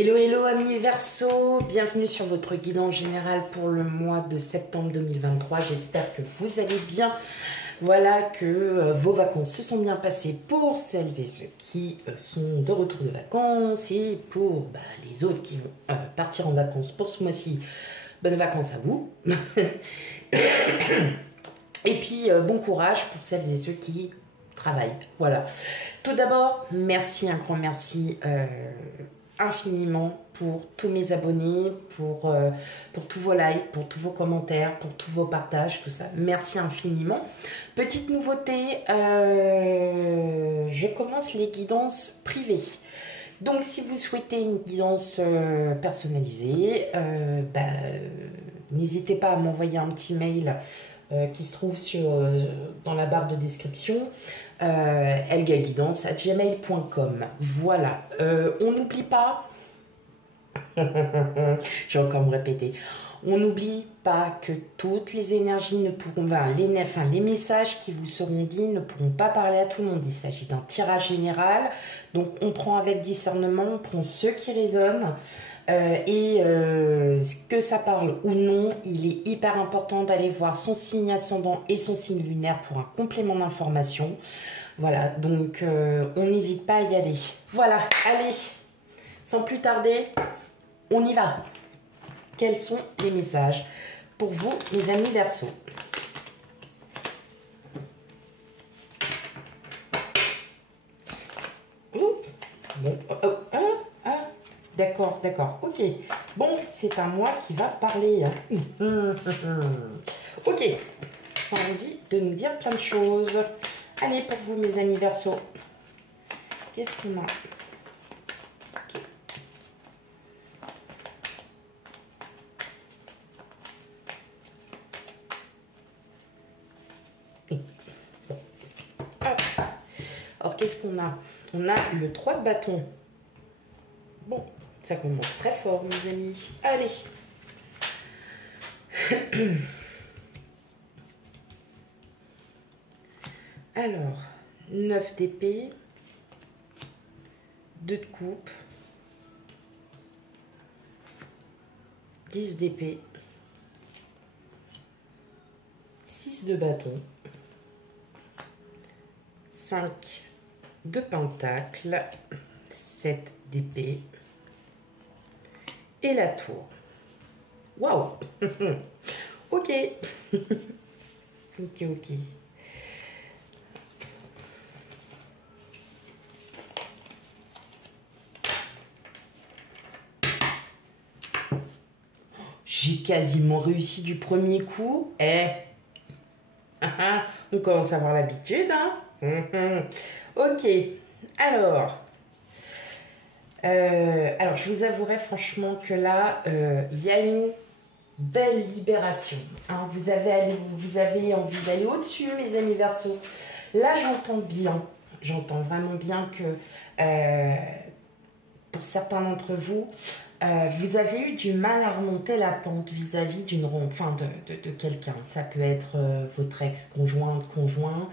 Hello, hello amis Verseau, bienvenue sur votre guidance générale pour le mois de septembre 2023. J'espère que vous allez bien. Voilà, que vos vacances se sont bien passées pour celles et ceux qui sont de retour de vacances et pour les autres qui vont partir en vacances pour ce mois-ci. Bonnes vacances à vous. Et puis bon courage pour celles et ceux qui travaillent. Voilà. Tout d'abord, merci, un grand merci infiniment pour tous mes abonnés, pour tous vos likes, pour tous vos commentaires, pour tous vos partages, tout ça. Merci infiniment. Petite nouveauté, je commence les guidances privées. Donc, si vous souhaitez une guidance personnalisée, n'hésitez pas à m'envoyer un petit mail qui se trouve dans la barre de description. elgaguidance@gmail.com. Voilà. On n'oublie pas, je vais encore me répéter, on n'oublie pas que toutes les énergies ne pourront, les messages qui vous seront dits ne pourront pas parler à tout le monde. Il s'agit d'un tirage général, donc on prend avec discernement, on prend ceux qui résonnent. Que ça parle ou non, il est hyper important d'aller voir son signe ascendant et son signe lunaire pour un complément d'information. Voilà, donc on n'hésite pas à y aller. Voilà, allez, sans plus tarder, on y va. Quels sont les messages pour vous, mes amis Verseau? D'accord, d'accord, ok. Bon, c'est à moi qui va parler. Ok, ça a envie de nous dire plein de choses. Allez, pour vous, mes amis Verseau, qu'est-ce qu'on a? Okay. Alors, qu'est-ce qu'on a? On a le 3 de bâton. Bon, ça commence très fort, mes amis. Allez. Alors, 9 d'épée, 2 de coupe, 10 d'épée, 6 de bâton, 5 de pentacle, 7 d'épée et la tour. Waouh. Ok. Ok, ok. J'ai quasiment réussi du premier coup. On commence à avoir l'habitude, hein. Ok. Alors, je vous avouerai franchement que là, il y a une belle libération. Hein. Vous avez envie d'aller au-dessus, mes amis Verseau. Là, j'entends vraiment bien que pour certains d'entre vous, vous avez eu du mal à remonter la pente vis-à-vis de quelqu'un. Ça peut être votre ex-conjointe, conjoint.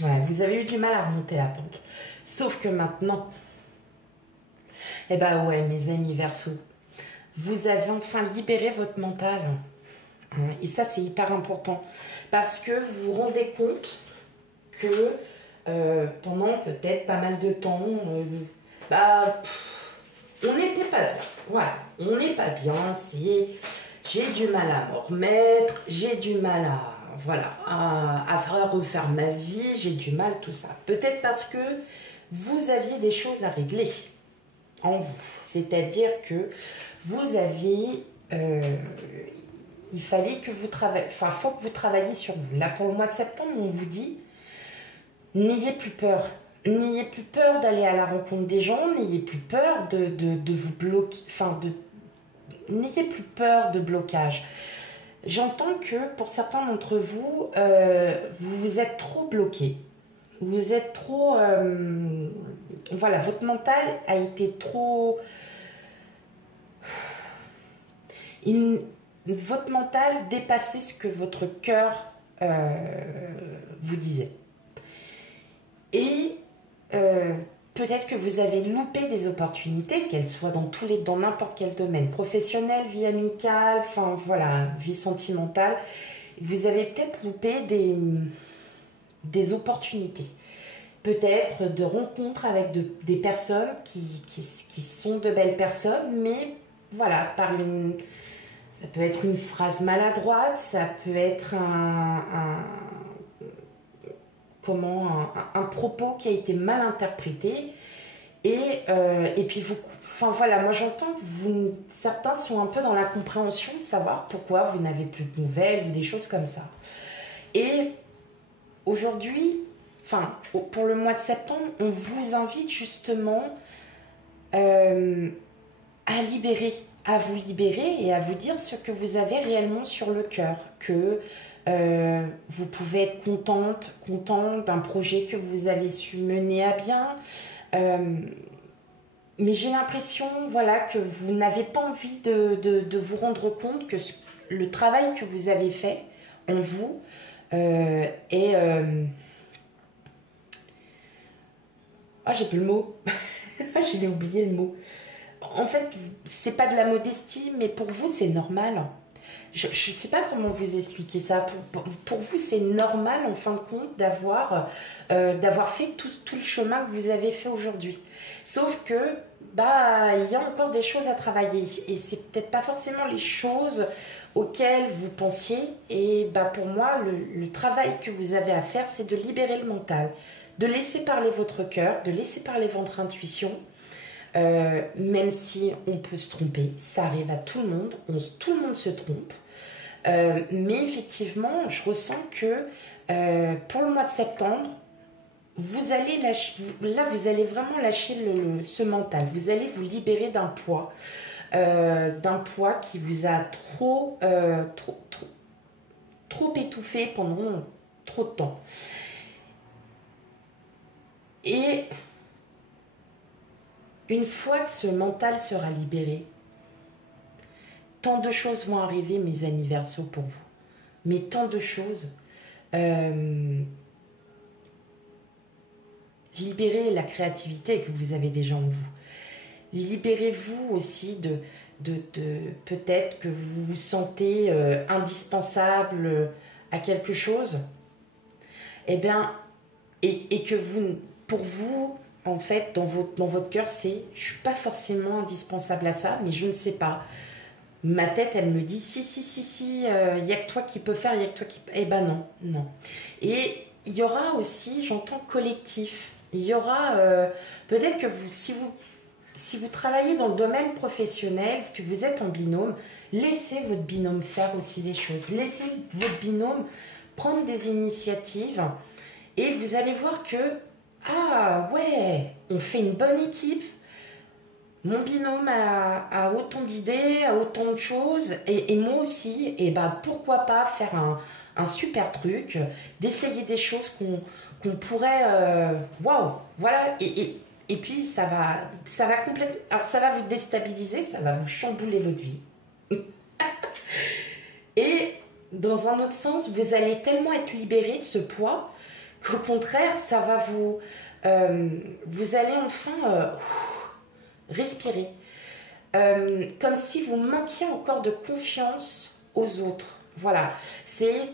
Voilà, vous avez eu du mal à remonter la pente. Sauf que maintenant, ouais, mes amis Verseau, vous avez enfin libéré votre mental. Et ça, c'est hyper important. Parce que vous vous rendez compte que pendant peut-être pas mal de temps, on n'était pas bien. Voilà, on n'est pas bien. J'ai du mal à me remettre, j'ai du mal à refaire ma vie, j'ai du mal, tout ça. Peut-être parce que vous aviez des choses à régler en vous. C'est-à-dire que vous aviez... il fallait que vous travailliez... faut que vous travailliez sur vous. Là, pour le mois de septembre, on vous dit, n'ayez plus peur. N'ayez plus peur d'aller à la rencontre des gens, n'ayez plus peur de vous bloquer, n'ayez plus peur de blocage. J'entends que pour certains d'entre vous, vous êtes trop bloqué. Vous êtes trop... votre mental a été trop... Votre mental dépassait ce que votre cœur vous disait. Et peut-être que vous avez loupé des opportunités, qu'elles soient dans n'importe quel domaine, professionnel, vie amicale, enfin voilà, vie sentimentale. Vous avez peut-être loupé des opportunités. Peut-être de rencontres avec des personnes qui sont de belles personnes, mais voilà, ça peut être une phrase maladroite, ça peut être un propos qui a été mal interprété. Et puis, enfin voilà, moi j'entends que certains sont un peu dans la compréhension de savoir pourquoi vous n'avez plus de nouvelles ou des choses comme ça. Et aujourd'hui, enfin, pour le mois de septembre, on vous invite justement à vous libérer et à vous dire ce que vous avez réellement sur le cœur, que vous pouvez être content d'un projet que vous avez su mener à bien. Mais j'ai l'impression, voilà, que vous n'avez pas envie de vous rendre compte que le travail que vous avez fait en vous est... Ah, j'ai plus le mot. J'ai oublié le mot. En fait, c'est pas de la modestie, mais pour vous, c'est normal. Je ne sais pas comment vous expliquer ça. Pour vous, c'est normal, en fin de compte, d'avoir fait tout le chemin que vous avez fait aujourd'hui. Sauf que, il y a encore des choses à travailler. Et c'est peut-être pas forcément les choses auxquelles vous pensiez. Et pour moi, le travail que vous avez à faire, c'est de libérer le mental. De laisser parler votre cœur, de laisser parler votre intuition. Même si on peut se tromper, ça arrive à tout le monde, tout le monde se trompe. Mais effectivement, je ressens que pour le mois de septembre, vous allez vraiment lâcher ce mental. Vous allez vous libérer d'un poids qui vous a trop étouffé pendant trop de temps. Et une fois que ce mental sera libéré, tant de choses vont arriver, mes amis Verseaux, pour vous. Mais tant de choses. Libérez la créativité que vous avez déjà en vous. Libérez-vous aussi de peut-être que vous vous sentez indispensable à quelque chose. Eh bien, et que pour vous, en fait, dans votre cœur, c'est « je suis pas forcément indispensable à ça, mais je ne sais pas ». Ma tête, elle me dit « si, y a que toi qui peux faire, y a que toi qui... » Eh ben non. Et il y aura aussi, j'entends collectif, il y aura peut-être que si vous travaillez dans le domaine professionnel, que vous êtes en binôme, laissez votre binôme faire aussi des choses. Laissez votre binôme prendre des initiatives et vous allez voir que ah ouais, on fait une bonne équipe. Mon binôme a autant d'idées, a autant de choses, et moi aussi, et pourquoi pas faire un super truc, d'essayer des choses qu'on pourrait... Waouh, voilà, et puis ça va complètement... Alors ça va vous déstabiliser, ça va vous chambouler votre vie. Et dans un autre sens, vous allez tellement être libéré de ce poids qu'au contraire, ça va vous allez enfin respirer. Comme si vous manquiez encore de confiance aux autres. Voilà. C'est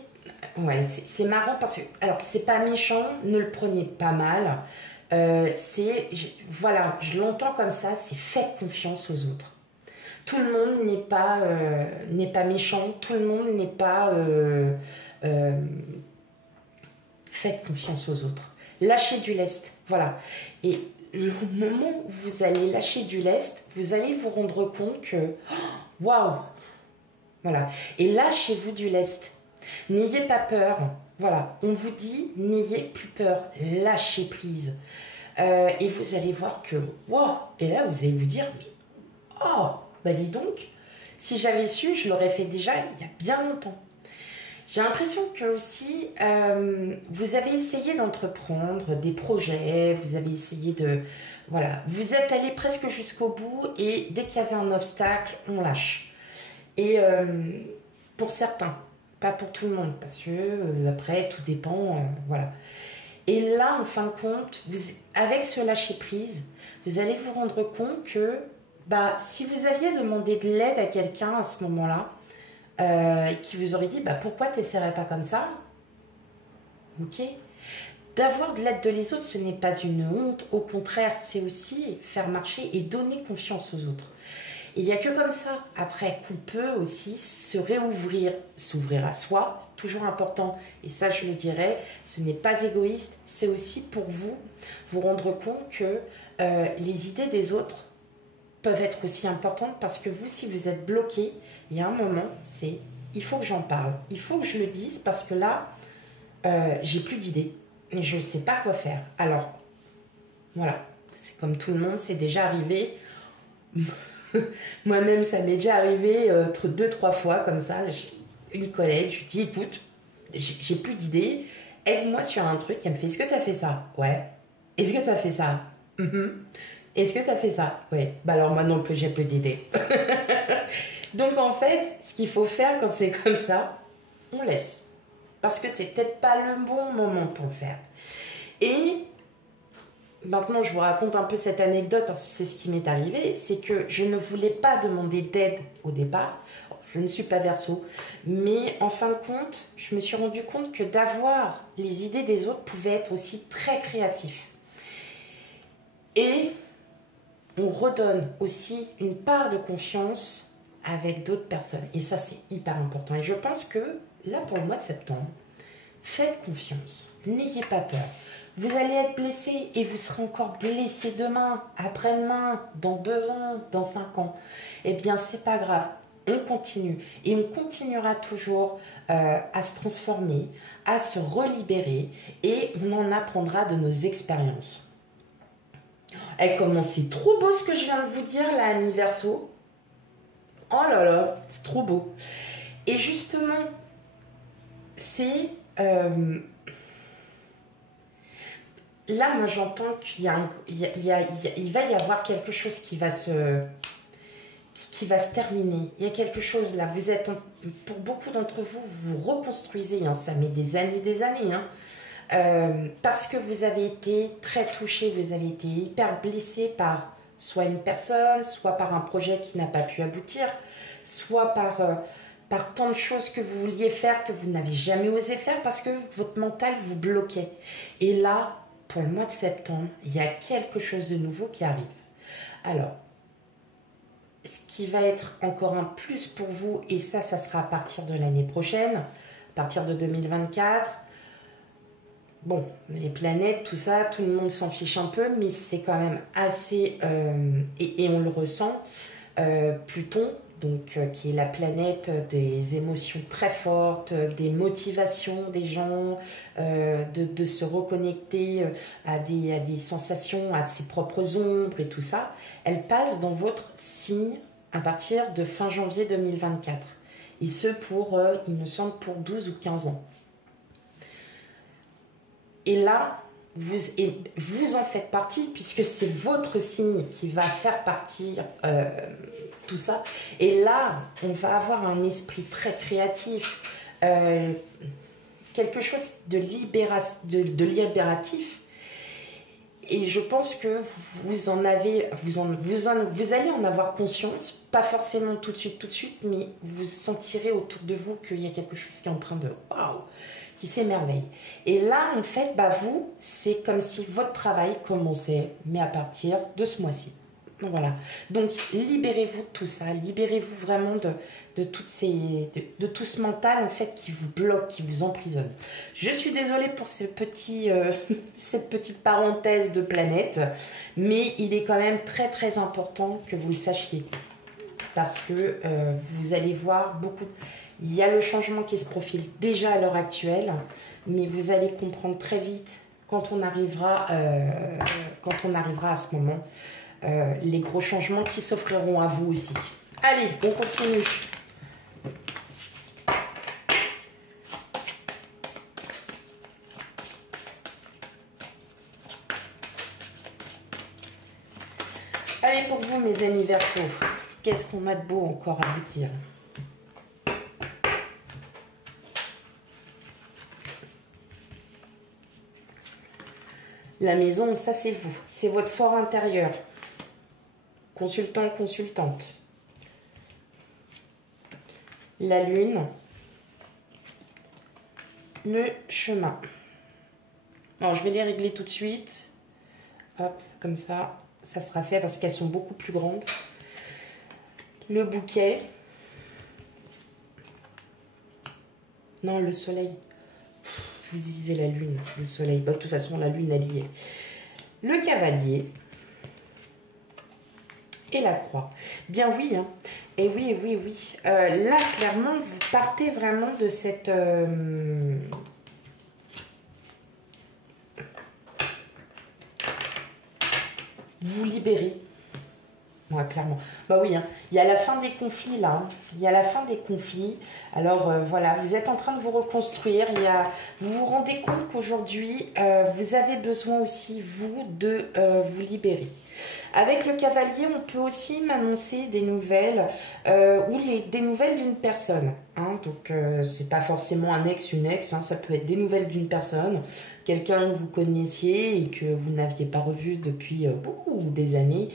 marrant parce que, alors, c'est pas méchant, ne le prenez pas mal. Voilà, je l'entends comme ça, c'est faites confiance aux autres. Tout le monde n'est pas méchant, tout le monde n'est pas... faites confiance aux autres. Lâchez du lest, voilà. Et le moment où vous allez lâcher du lest, vous allez vous rendre compte que... Waouh! Voilà. Et lâchez-vous du lest. N'ayez pas peur. Voilà. On vous dit, n'ayez plus peur. Lâchez prise. Et vous allez voir que... Waouh! Et là, vous allez vous dire, mais... Oh! Dis donc, si j'avais su, je l'aurais fait déjà il y a bien longtemps. J'ai l'impression que aussi, vous avez essayé d'entreprendre des projets, vous avez essayé de... Voilà, vous êtes allé presque jusqu'au bout et dès qu'il y avait un obstacle, on lâche. Et pour certains, pas pour tout le monde, parce que après, tout dépend, voilà. Et là, en fin de compte, avec ce lâcher-prise, vous allez vous rendre compte que si vous aviez demandé de l'aide à quelqu'un à ce moment-là, qui vous aurait dit pourquoi tu n'essaierais pas comme ça, ok. D'avoir de l'aide de les autres, ce n'est pas une honte, au contraire, c'est aussi faire marcher et donner confiance aux autres. Et il n'y a que comme ça, après, qu'on peut aussi se réouvrir, s'ouvrir à soi, c'est toujours important, et ça je le dirais, ce n'est pas égoïste, c'est aussi pour vous, vous rendre compte que les idées des autres peuvent être aussi importantes, parce que vous, si vous êtes bloqué, il y a un moment, c'est, il faut que j'en parle, il faut que je le dise, parce que là, j'ai plus d'idées, et je ne sais pas quoi faire. Alors, voilà, c'est comme tout le monde, c'est déjà arrivé. Moi-même, ça m'est déjà arrivé 2-3 fois comme ça. Une collègue, je lui dis écoute, j'ai plus d'idées, aide-moi sur un truc. Elle me fait est-ce que tu as fait ça? Ouais. Est-ce que tu as fait ça? Est-ce que tu as fait ça? Ouais. Alors moi non plus, j'ai plus d'idées. Donc en fait, ce qu'il faut faire quand c'est comme ça, on laisse. Parce que c'est peut-être pas le bon moment pour le faire. Et maintenant, je vous raconte un peu cette anecdote parce que c'est ce qui m'est arrivé. C'est que je ne voulais pas demander d'aide au départ. Je ne suis pas Verseau. Mais en fin de compte, je me suis rendu compte que d'avoir les idées des autres pouvait être aussi très créatif. Et on redonne aussi une part de confiance avec d'autres personnes. Et ça, c'est hyper important. Et je pense que là, pour le mois de septembre, faites confiance. N'ayez pas peur. Vous allez être blessé et vous serez encore blessé demain, après-demain, dans 2 ans, dans 5 ans. Eh bien, c'est pas grave. On continue. Et on continuera toujours à se transformer, à se relibérer et on en apprendra de nos expériences. Et comment c'est trop beau ce que je viens de vous dire là, ami Verseau. Oh là là, c'est trop beau. Et justement, c'est... là, moi, j'entends qu'il il va y avoir quelque chose qui va se terminer. Il y a quelque chose là. Vous êtes, pour beaucoup d'entre vous, vous reconstruisez. Hein, ça met des années. Parce que vous avez été très touché, vous avez été hyper blessé par soit une personne, soit par un projet qui n'a pas pu aboutir, soit par tant de choses que vous vouliez faire que vous n'avez jamais osé faire parce que votre mental vous bloquait. Et là, pour le mois de septembre, il y a quelque chose de nouveau qui arrive. Alors, ce qui va être encore un plus pour vous, et ça sera à partir de l'année prochaine, à partir de 2024. Bon, les planètes, tout ça, tout le monde s'en fiche un peu, mais c'est quand même assez... et on le ressent. Pluton, donc, qui est la planète des émotions très fortes, des motivations des gens, de se reconnecter à des sensations, à ses propres ombres et tout ça, elle passe dans votre signe à partir de fin janvier 2024. Et ce pour, il me semble, pour 12 ou 15 ans. Et là, vous en faites partie puisque c'est votre signe qui va faire partir tout ça. Et là, on va avoir un esprit très créatif, quelque chose de libératif. Et je pense que vous allez en avoir conscience, pas forcément tout de suite, mais vous sentirez autour de vous qu'il y a quelque chose qui est en train de... Waouh, qui s'émerveille. Et là, en fait, vous, c'est comme si votre travail commençait, mais à partir de ce mois-ci. Donc voilà. Donc, libérez-vous de tout ça. Libérez-vous vraiment de tout ce mental, en fait, qui vous bloque, qui vous emprisonne. Je suis désolée pour cette petite parenthèse de planète, mais il est quand même très, très important que vous le sachiez. Parce que vous allez voir beaucoup... Il y a le changement qui se profile déjà à l'heure actuelle, mais vous allez comprendre très vite quand on arrivera à ce moment, les gros changements qui s'offriront à vous aussi. Allez, on continue. Allez, pour vous, mes amis Verseaux, qu'est-ce qu'on a de beau encore à vous dire ? La maison, ça c'est vous. C'est votre fort intérieur. Consultant, consultante. La lune. Le chemin. Alors, je vais les régler tout de suite. Hop, comme ça. Ça sera fait parce qu'elles sont beaucoup plus grandes. Le bouquet. Non, le soleil. Je vous disais la lune, le soleil. Bah, de toute façon, la lune, elle y est. Le cavalier. Et la croix. Bien oui, hein. Et oui, oui, oui. Là, clairement, vous partez vraiment de cette... Vous libérez. Ouais, clairement. Bah oui, hein. Il y a la fin des conflits là. Hein. Il y a la fin des conflits. Alors voilà, vous êtes en train de vous reconstruire. Vous vous rendez compte qu'aujourd'hui, vous avez besoin aussi, vous, de vous libérer. Avec le cavalier, on peut aussi m'annoncer des nouvelles des nouvelles d'une personne. Hein. Donc, c'est pas forcément un ex, une ex. Hein. Ça peut être des nouvelles d'une personne. Quelqu'un que vous connaissiez et que vous n'aviez pas revu depuis des années.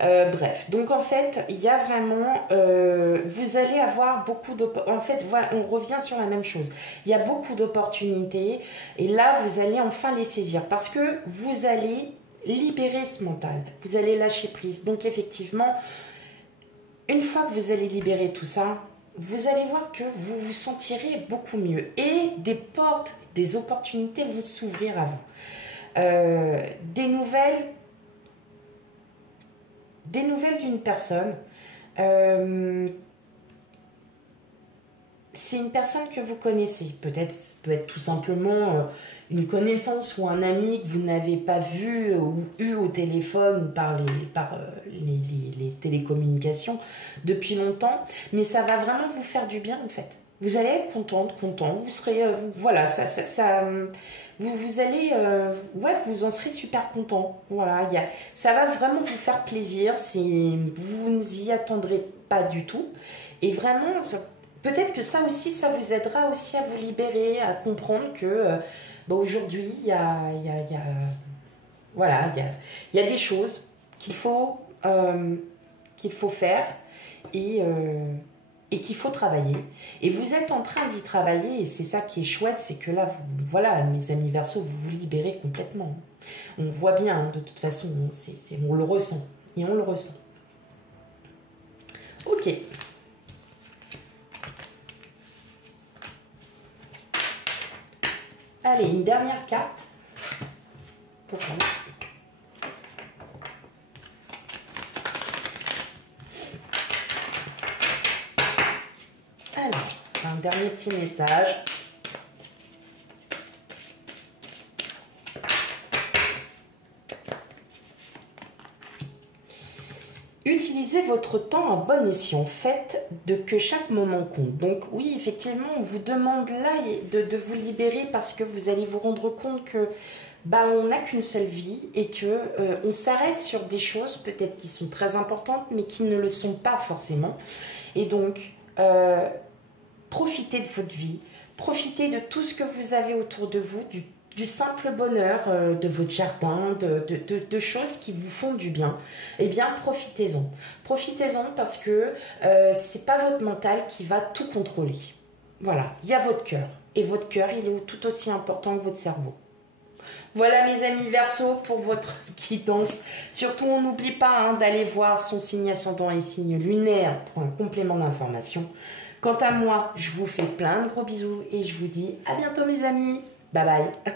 Bref, donc en fait, il y a vraiment, vous allez avoir beaucoup d'opportunités. En fait, voilà, on revient sur la même chose. Il y a beaucoup d'opportunités et là, vous allez enfin les saisir parce que vous allez libérer ce mental. Vous allez lâcher prise. Donc effectivement, une fois que vous allez libérer tout ça, vous allez voir que vous vous sentirez beaucoup mieux et des portes, des opportunités vont s'ouvrir à vous. Des nouvelles d'une personne. C'est une personne que vous connaissez. Peut-être, peut être tout simplement une connaissance ou un ami que vous n'avez pas vu ou eu au téléphone par les télécommunications depuis longtemps. Mais ça va vraiment vous faire du bien en fait. Vous allez être contente, content. Vous serez, voilà, vous allez, ouais, vous en serez super content. Voilà, ça va vraiment vous faire plaisir. Vous ne y attendrez pas du tout. Et vraiment, peut-être que ça aussi, ça vous aidera aussi à vous libérer, à comprendre que aujourd'hui, il y a des choses qu'il faut faire et qu'il faut travailler. Et vous êtes en train d'y travailler et c'est ça qui est chouette, c'est que là, voilà, mes amis Verseaux, vous vous libérez complètement. On voit bien, hein, de toute façon, on le ressent. Et on le ressent. Ok. Allez, une dernière carte. Pourquoi ? Alors, un dernier petit message. Utilisez votre temps à bon escient. Faites que chaque moment compte. Donc oui, effectivement, on vous demande là de vous libérer parce que vous allez vous rendre compte que on n'a qu'une seule vie et que on s'arrête sur des choses peut-être qui sont très importantes mais qui ne le sont pas forcément. Et donc, profitez de votre vie, profitez de tout ce que vous avez autour de vous, du simple bonheur de votre jardin, de choses qui vous font du bien. Eh bien, profitez-en. Profitez-en parce que c'est pas votre mental qui va tout contrôler. Voilà, il y a votre cœur. Et votre cœur, il est tout aussi important que votre cerveau. Voilà mes amis Verseaux pour votre guidance. Surtout, on n'oublie pas d'aller voir son signe ascendant et signe lunaire pour un complément d'information. Quant à moi, je vous fais plein de gros bisous et je vous dis à bientôt mes amis. Bye bye.